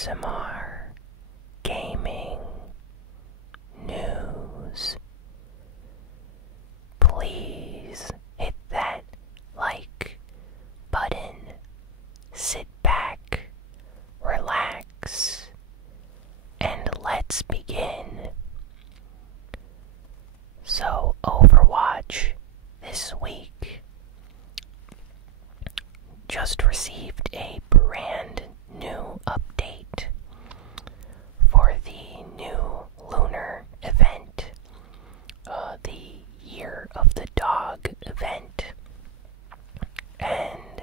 ASMR Gaming News. Please hit that like button, sit back, relax, and let's begin. So, Overwatch this week just received a brand new update for the new lunar event, the Year of the Dog event. And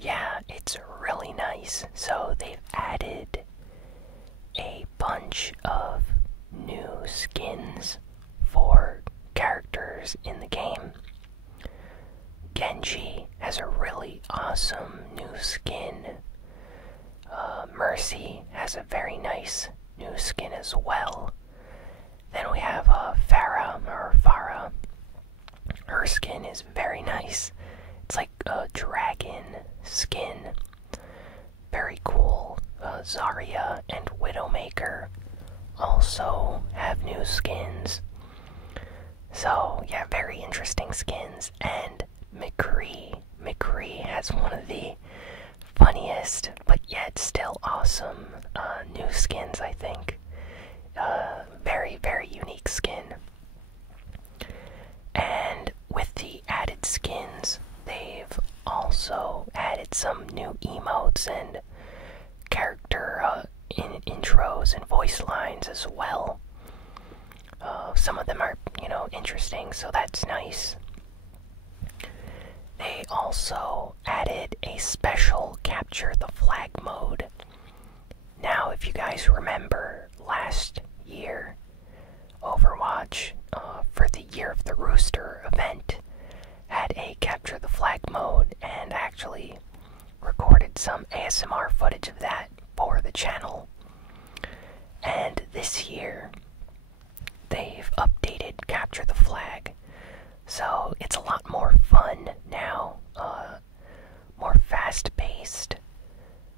yeah, it's really nice. So they've added a bunch of new skins for characters in the game. Genji has a really awesome new skin. Mercy has a very nice new skin as well. Then we have Farah. Her skin is very nice. It's like a dragon skin. Very cool. Zarya and Widowmaker also have new skins. So, yeah, very interesting skins. And McCree has one of the funniest, but yet still awesome new skins, I think. Very, very unique skin. And with the added skins, they've also added some new emotes and character intros and voice lines as well. Some of them are, interesting, so that's nice. They also added a special Capture the Flag mode. Now, if you guys remember last year, Overwatch, for the Year of the Rooster event, had a Capture the Flag mode, and actually recorded some ASMR footage of that for the channel. And this year, they've updated Capture the Flag, so it's a lot more fun now, more fast-paced.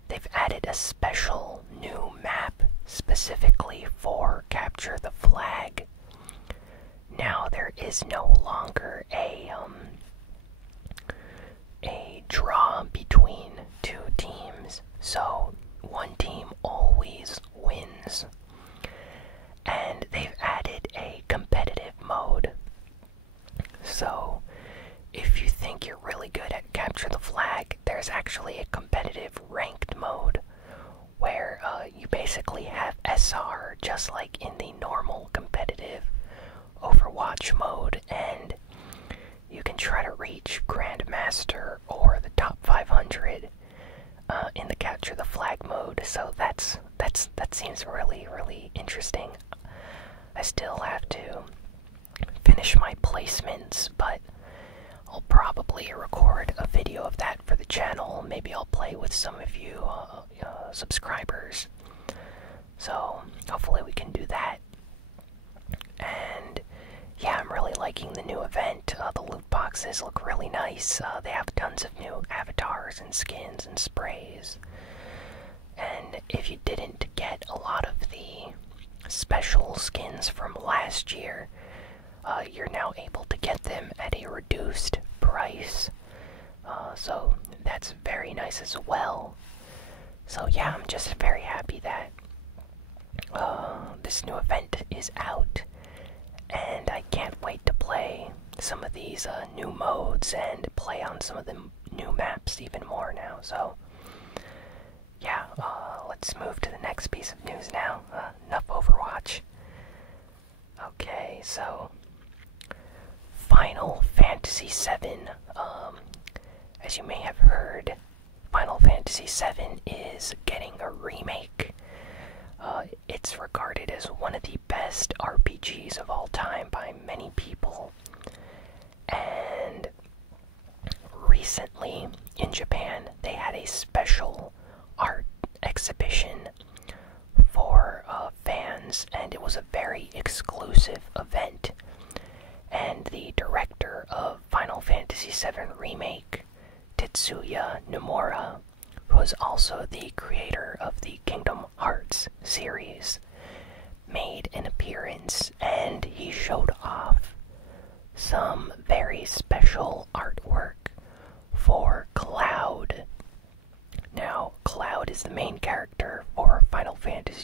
They've added a special new map specifically for Capture the Flag. Now there is no longer a draw between two teams, so one team always wins. And they've added a competitive mode. So, if you think you're really good at Capture the Flag, there's actually a competitive ranked mode where you basically have SR just like in the normal competitive Overwatch mode, and you can try to reach Grandmaster or the top 500 in the Capture the Flag mode. So that seems really, really interesting. I still have to finish my placements, but I'll probably record a video of that for the channel. Maybe I'll play with some of you subscribers. So hopefully we can do that. And yeah, I'm really liking the new event. The loot boxes look really nice. They have tons of new avatars and skins and sprays. And if you didn't get a lot of the special skins from last year, you're now able to get them at a reduced price. So that's very nice as well. So yeah, I'm just very happy that this new event is out. And I can't wait to play some of these new modes and play on some of the new maps even more now. So yeah, let's move to the next piece of news now. Enough Overwatch. Okay, so Final Fantasy VII. As you may have heard, Final Fantasy VII is getting a remake. It's regarded as one of the best RPGs of all time by many people. And recently, in Japan, they had a special art exhibition for fans, and it was a very exclusive event. And the director of Final Fantasy VII Remake, Tetsuya Nomura, who is also the creator of the Kingdom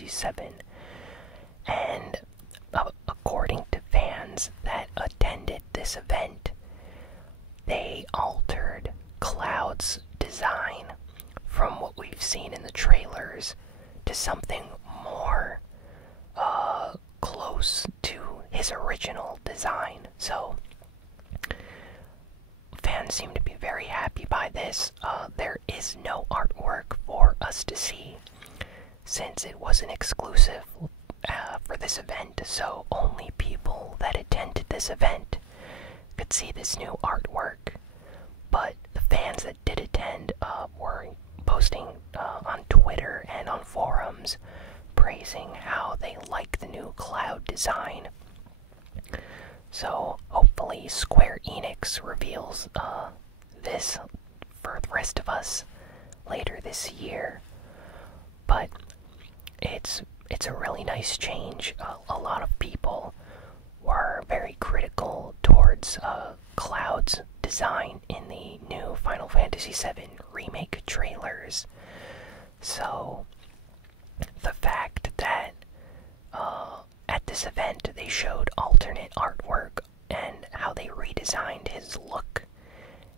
Fantasy VII. And according to fans that attended this event, they altered Cloud's design from what we've seen in the trailers to something more close to his original design. So fans seem to be very happy by this. There is no artwork for us to see since it wasn't exclusive for this event, so only people that attended this event could see this new artwork. But the fans that did attend were posting on Twitter and on forums praising how they like the new Cloud design. So hopefully Square Enix reveals this for the rest of us later this year. But it's a really nice change. A lot of people were very critical towards Cloud's design in the new Final Fantasy VII Remake trailers. So the fact that at this event they showed alternate artwork and how they redesigned his look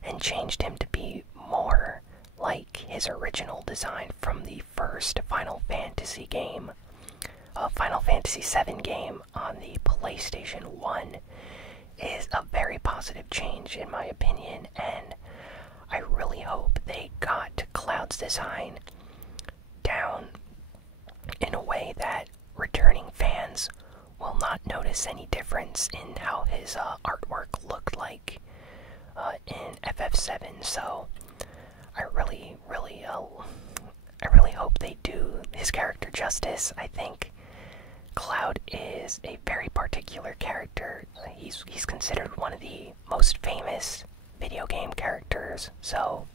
and changed him to be more like his original design from the first Final Fantasy game, Final Fantasy VII game on the PlayStation 1, is a very positive change in my opinion, and I really hope they got Cloud's design down in a way that returning fans will not notice any difference in how his artwork looked like in FF7. So I really hope they do his character justice. I think Cloud is a very particular character. He's considered one of the most famous video game characters, so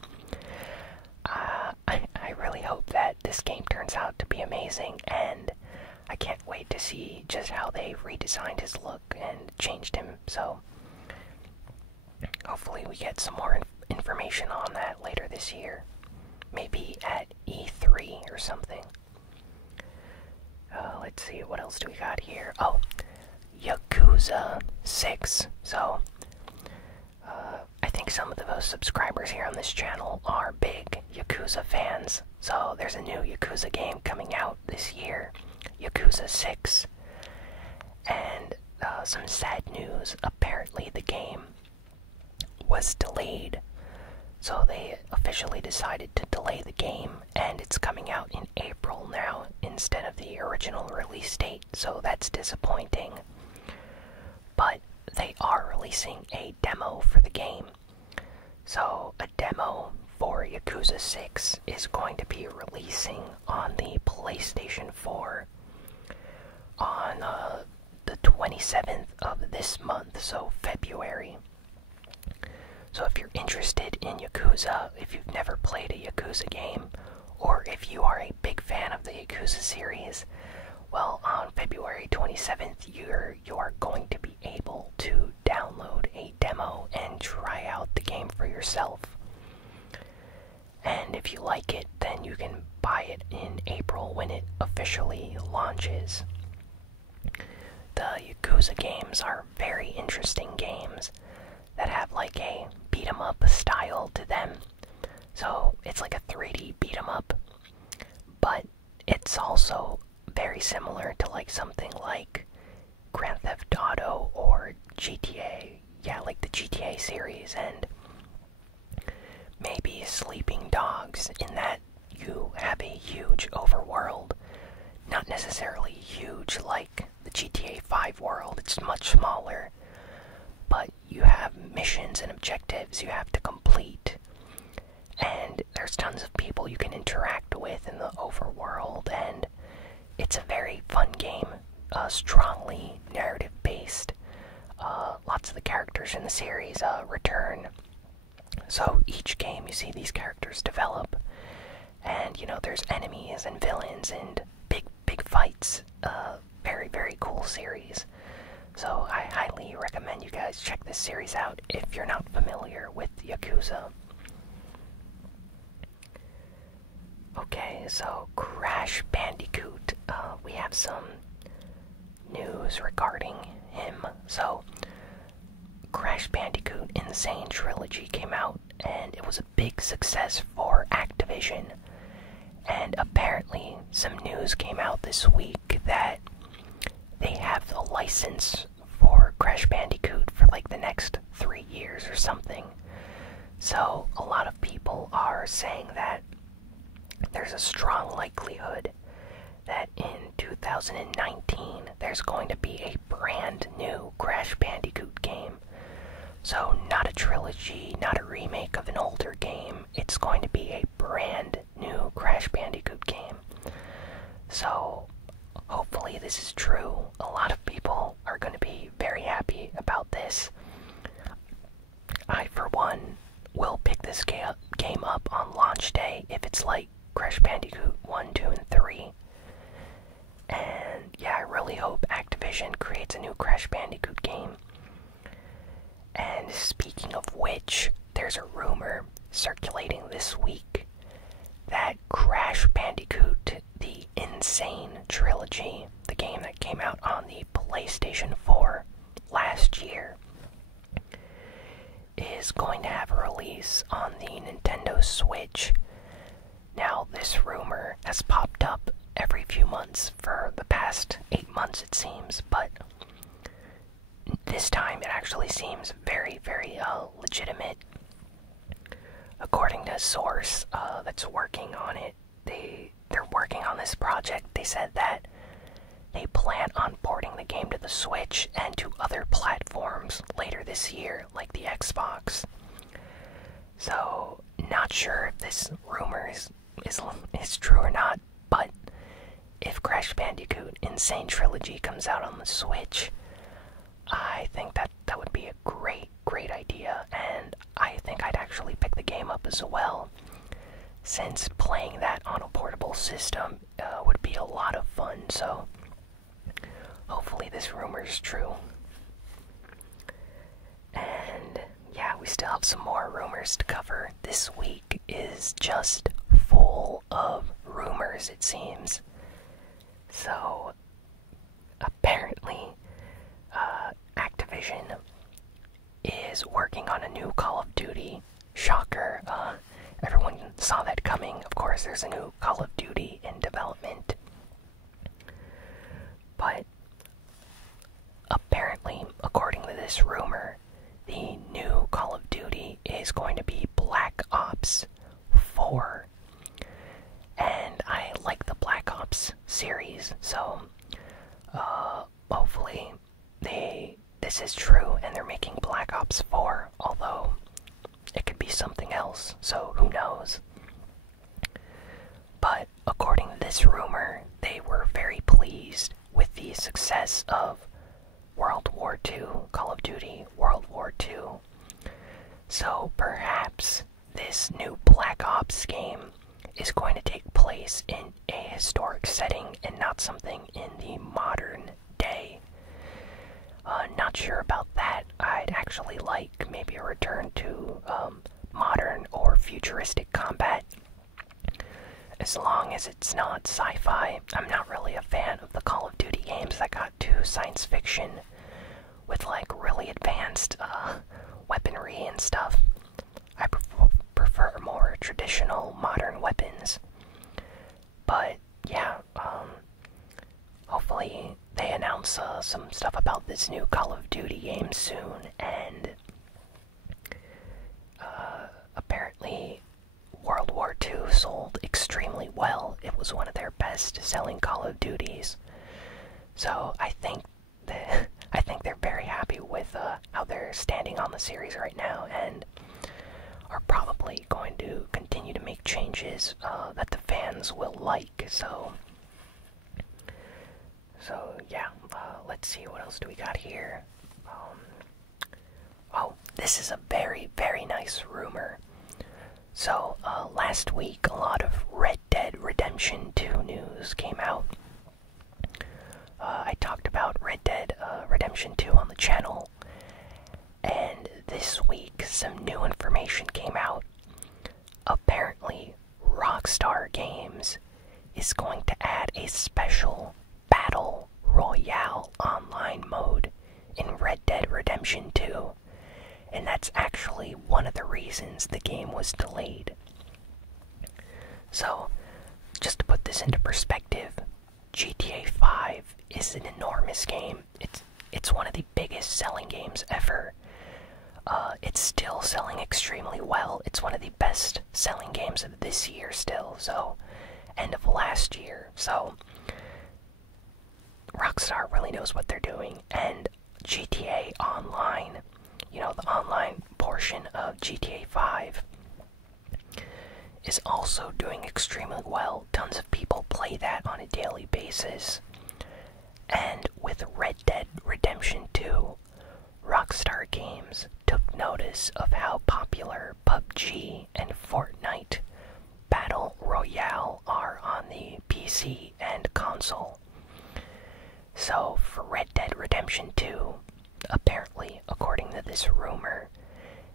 I really hope that this game turns out to be amazing, and I can't wait to see just how they redesigned his look and changed him. So hopefully we get some more information on that later this year, maybe at E3 or something. Let's see, what else do we got here? Oh, Yakuza 6. So I think some of the subscribers here on this channel are big Yakuza fans. So there's a new Yakuza game coming out this year, Yakuza 6. And some sad news, apparently the game was delayed. So they officially decided to delay the game, and it's coming out in April now instead of the original release date, so that's disappointing. But they are releasing a demo for the game. So a demo for Yakuza 6 is going to be releasing on the PlayStation 4 on the 27th of this month, so February. So if you're interested in Yakuza, if you've never played a Yakuza game, or if you are a big fan of the Yakuza series, well, on February 27th, you are going to be able to download a demo and try out the game for yourself. And if you like it, then you can buy it in April when it officially launches. The Yakuza games are very interesting games that have like a beat-em-up style to them. So it's like a 3D beat-em-up, but it's also very similar to like something like Grand Theft Auto or GTA. Yeah, like the GTA series, and maybe Sleeping Dogs, in that you have a huge overworld. Not necessarily huge like the GTA 5 world, it's much smaller. But you have missions and objectives you have to complete. And there's tons of people you can interact with in the overworld, and it's a very fun game, strongly narrative-based. Lots of the characters in the series return. So each game you see these characters develop, and you know, there's enemies and villains and big fights. Very, very cool series. So I highly recommend you guys check this series out if you're not familiar with Yakuza. Okay, so Crash Bandicoot. We some news regarding him. So, Crash Bandicoot Insane Trilogy came out, and it was a big success for Activision. And apparently, some news came out this week that they have the license for Crash Bandicoot for like the next 3 years or something. So, a lot of people are saying that there's a strong likelihood that in 2019 there's going to be a brand new Crash Bandicoot game. So, not a trilogy, not a remake of an older game. It's going to be a brand new Crash Bandicoot game. So, hopefully this is true. A lot of people are going to be very happy about this. I, for one, will pick this game up on launch day if it's like Crash Bandicoot 1, 2, and 3. And yeah, I really hope Activision creates a new Crash Bandicoot game. And speaking of which, there's a rumor circulating this week that Crash Bandicoot, the Insane Trilogy, the game that came out on the PlayStation 4 last year, is going to have a release on the Nintendo Switch. Now, this rumor has popped up every few months for the past 8 months, it seems, but this time it actually seems very, very legitimate. According to a source that's working on it, they're working on this project. They said that they plan on porting the game to the Switch and to other platforms later this year, like the Xbox. So, not sure if this rumor is true or not, but if Crash Bandicoot Insane Trilogy comes out on the Switch, I think that would be a great idea, and I think I'd actually pick the game up as well, since playing that on a portable system would be a lot of fun. So hopefully this rumor is true. And yeah, we still have some more rumors to cover. This week is just full of rumors, it seems. So apparently Activision is working on a new Call of Duty. Shocker. Everyone saw that coming. Of course, there's a new Call of Duty in development. But apparently, according to this rumor, the new Call of Duty is going to be Black Ops 4. And I like the Black Ops series, so hopefully this is true and they're making Black Ops 4, although it could be something else, so who knows. But according to this rumor, they were very pleased with the success of World War II, Call of Duty World War II. So perhaps this new Black Ops game is going to take place in a historic setting and not something in the modern day. Not sure about that. I'd actually like maybe a return to modern or futuristic combat, as long as it's not sci-fi. I'm not really a fan of the Call of Duty games that got too science fiction with like really advanced weaponry and stuff. I prefer more traditional modern weapons. But yeah, hopefully they announce some stuff about this new Call of Duty game soon. And apparently World War II sold extremely well. It was one of their best selling Call of Duties. So I think they're very happy with how they're standing on the series right now, and are probably going to continue to make changes that the fans will like. So yeah, let's see, what else do we got here? Oh, this is a very, very nice rumor. So, last week, a lot of Red Dead Redemption 2 news came out. I talked about Red Dead Redemption 2 on the channel, and this week, some new information came out. Apparently, Rockstar Games is going to add a special battle Royale online mode in Red Dead Redemption 2, and that's actually one of the reasons the game was delayed. So, just to put this into perspective, GTA 5 is an enormous game. It's one of the biggest selling games ever. It's still selling extremely well. It's one of the best selling games of this year still, so end of last year. So Rockstar really knows what they're doing, and GTA Online, you know, the online portion of GTA 5 is also doing extremely well. Tons of people play that on a daily basis. And with Red Dead Redemption 2, Rockstar Games took notice of how popular PUBG and Fortnite Battle Royale are on the PC and console. So for Red Dead Redemption 2, apparently, according to this rumor,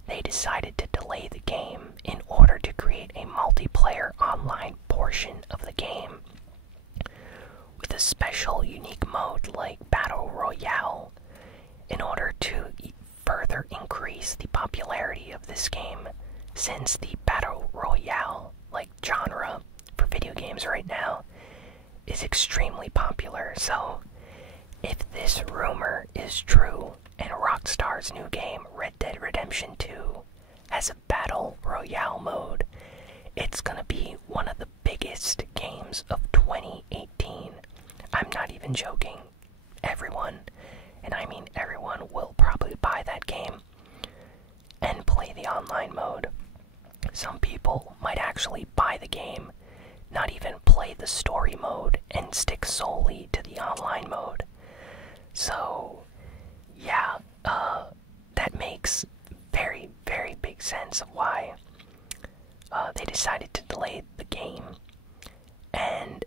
they decided to delay the game in order to create a multiplayer online portion of the game with a special unique mode like Battle Royale in order to further increase the popularity of this game, since the Battle Royale genre for video games right now is extremely popular. So if this rumor is true and Rockstar's new game Red Dead Redemption 2 has a Battle Royale mode, it's gonna be one of the biggest games of 2018. I'm not even joking. Everyone, and I mean everyone, will probably buy that game and play the online mode. Some people might actually buy the game, not even play the story mode, and stick solely to the online mode. So, yeah, that makes very, very big sense of why they decided to delay the game and,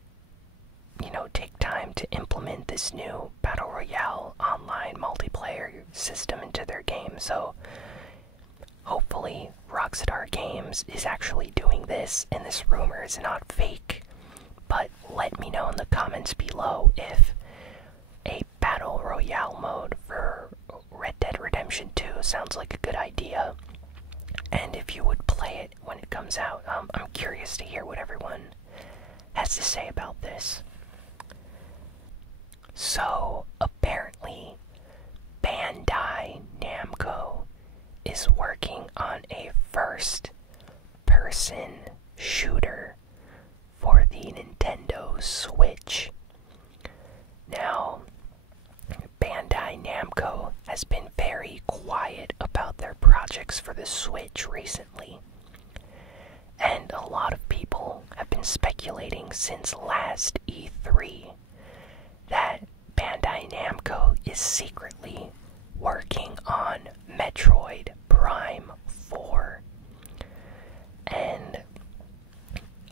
you know, take time to implement this new Battle Royale online multiplayer system into their game. So, hopefully, Rockstar Games is actually doing this and this rumor is not fake. But let me know in the comments below if a Battle Royale mode for Red Dead Redemption 2 sounds like a good idea, and if you would play it when it comes out. I'm curious to hear what everyone has to say about this. So, apparently, Bandai Namco is working on a first-person shooter for the Nintendo Switch. Now, Bandai Namco has been very quiet about their projects for the Switch recently, and a lot of people have been speculating since last E3 that Bandai Namco is secretly working on Metroid Prime 4. And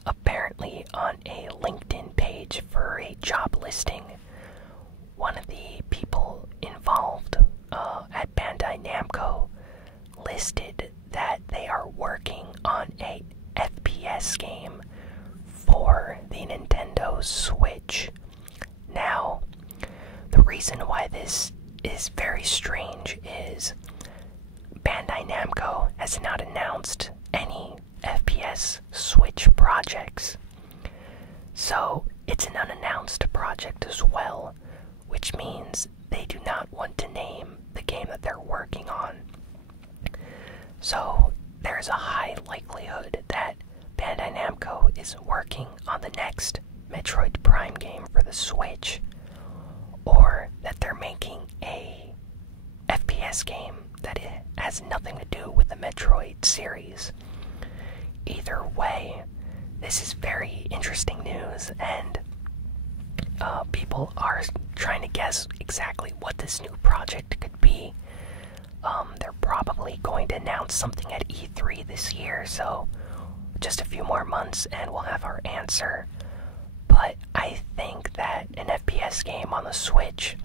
apparently on a LinkedIn page for a job listing, one of the people involved at Bandai Namco listed that they are working on a FPS game for the Nintendo Switch. Now, the reason why this is very strange is Bandai Namco has not announced any FPS Switch projects. So, it's an unannounced project as well, which means they do not want to name the game that they're working on. So, there's a high likelihood that Bandai Namco is working on the next Metroid Prime game for the Switch, or that they're making a FPS game that has nothing to do with the Metroid series. Either way, this is very interesting news, and people are trying to guess exactly what this new project could be. They're probably going to announce something at E3 this year, so just a few more months and we'll have our answer. But I think that an FPS game on the Switch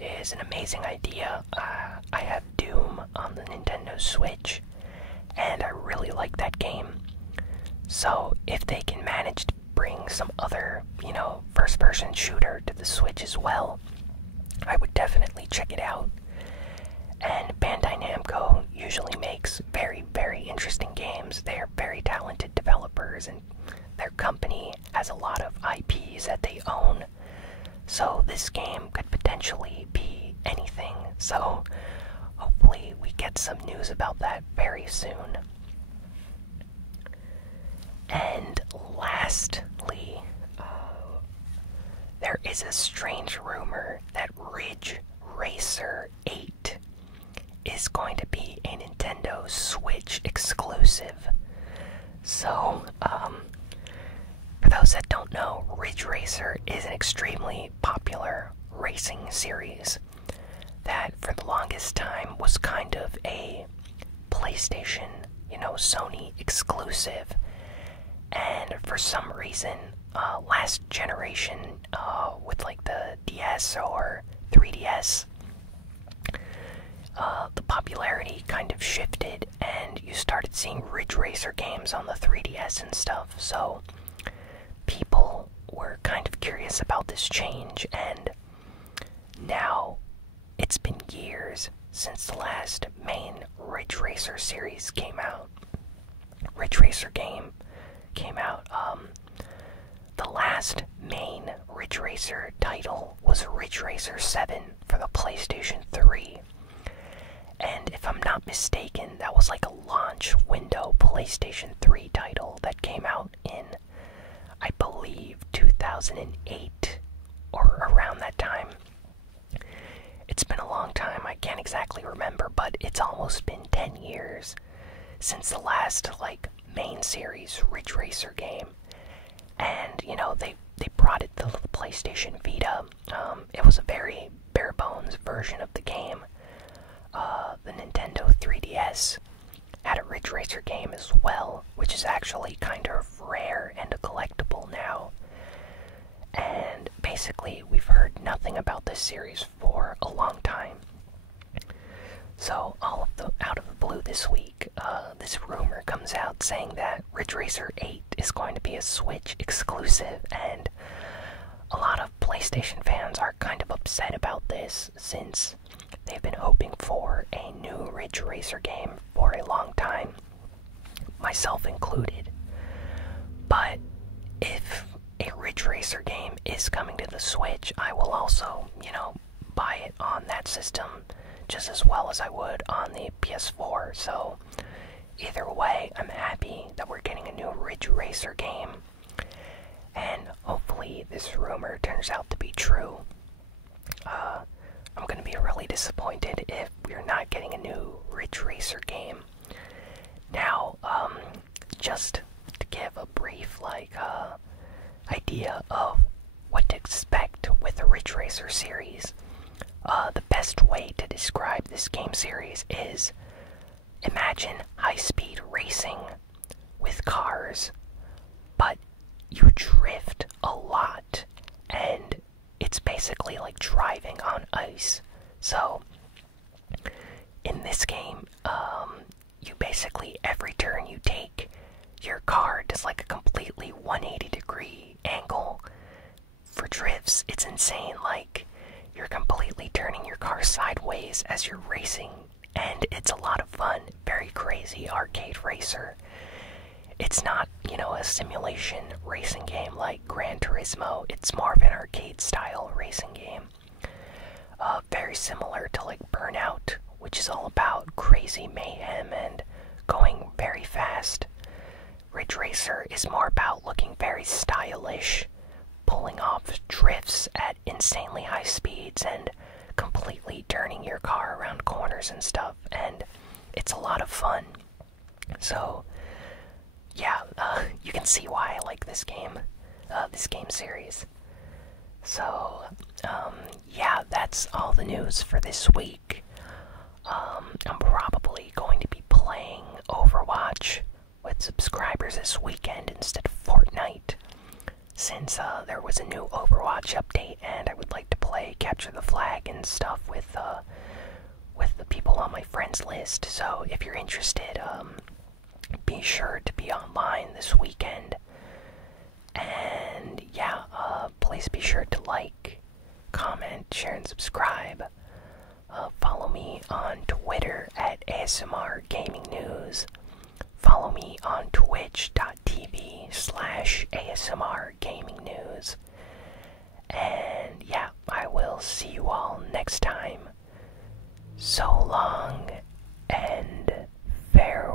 is an amazing idea. I have Doom on the Nintendo Switch, and I really like that game. So if they can manage to bring some other, first-person shooter to the Switch as well, I would definitely check it out. And Bandai Namco usually makes very, very interesting games. They're very talented developers, and their company has a lot of IPs that they own. So this game could potentially be anything. So hopefully we get some news about that very soon. And lastly, there is a strange rumor that Ridge Racer 8 is going to be a Nintendo Switch exclusive. So, for those that don't know, Ridge Racer is an extremely popular racing series that for the longest time was kind of a PlayStation, Sony exclusive. And for some reason, last generation, with like the DS or 3DS, the popularity kind of shifted, and you started seeing Ridge Racer games on the 3DS and stuff. So people were kind of curious about this change, and now it's been years since the last main Ridge Racer series came out. Ridge Racer game came out. The last main Ridge Racer title was Ridge Racer 7 for the PlayStation 3. And if I'm not mistaken, that was like a launch window PlayStation 3 title that came out in, I believe, 2008 or around that time. It's been a long time, I can't exactly remember, but it's almost been 10 years since the last, main series Ridge Racer game. And, they brought it to the PlayStation Vita. It was a very bare-bones version of the game. The Nintendo 3DS had a Ridge Racer game as well, which is actually kind of rare and a collectible now. And basically, we've heard nothing about this series for a long time. So, out of the blue this week, this rumor comes out saying that Ridge Racer 8 is going to be a Switch exclusive, and a lot of PlayStation fans are kind of upset about this, since they've been hoping for a new Ridge Racer game for a long time, myself included. But if a Ridge Racer game is coming to the Switch, I will also, buy it on that system just as well as I would on the PS4. So either way, I'm happy that we're getting a new Ridge Racer game, and hopefully this rumor turns out to be true. I'm gonna be really disappointed if we're not getting a new Ridge Racer game. Now, just to give a brief, idea of what to expect with the Ridge Racer series, the best way to describe this game series is, imagine high-speed racing with cars, but you drift a lot, and it's basically like driving on ice. So, in this game, you basically, every turn you take, your car does like a completely 180-degree angle. For drifts, it's insane. You're completely turning your car sideways as you're racing, and it's a lot of fun. Very crazy arcade racer. It's not, a simulation racing game like Gran Turismo. It's more of an arcade-style racing game. Very similar to, Burnout, which is all about crazy mayhem and going very fast. Ridge Racer is more about looking very stylish, pulling off drifts at insanely high speeds, and completely turning your car around corners and stuff, and it's a lot of fun. So, yeah, you can see why I like this game series. So, yeah, that's all the news for this week. I'm probably going to be playing Overwatch with subscribers this weekend instead of Fortnite, since there was a new Overwatch update, and I would like to play Capture the Flag and stuff with the people on my friends list. So if you're interested, be sure to be online this weekend. And yeah, please be sure to like, comment, share, and subscribe. Follow me on Twitter at ASMRGamingNews. Follow me on twitch.tv/ASMRGamingNews. And yeah, I will see you all next time. So long and farewell.